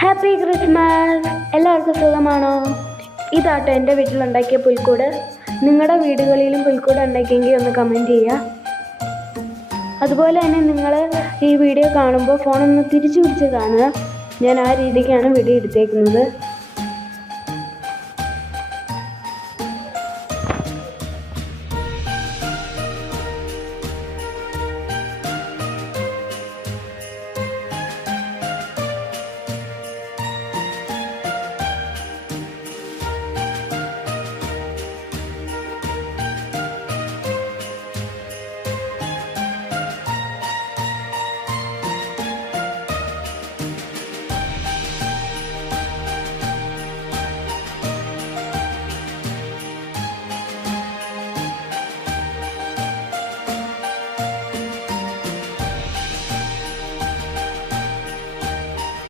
Happy Christmas! എല്ലാവർക്കും സുഖമാണോ? ഇതാട്ടോ എൻ്റെ വീട്ടിലുണ്ടാക്കിയ പുൽക്കൂട്. നിങ്ങളുടെ വീടുകളിലും പുൽക്കൂട് ഉണ്ടാക്കിയെങ്കിൽ ഒന്ന് കമൻറ്റ് ചെയ്യുക. അതുപോലെ തന്നെ നിങ്ങൾ ഈ വീഡിയോ കാണുമ്പോൾ ഫോണൊന്ന് തിരിച്ചു പിടിച്ച് കാണുക. ഞാൻ ആ രീതിക്കാണ് വീഡിയോ എടുത്തേക്കുന്നത്.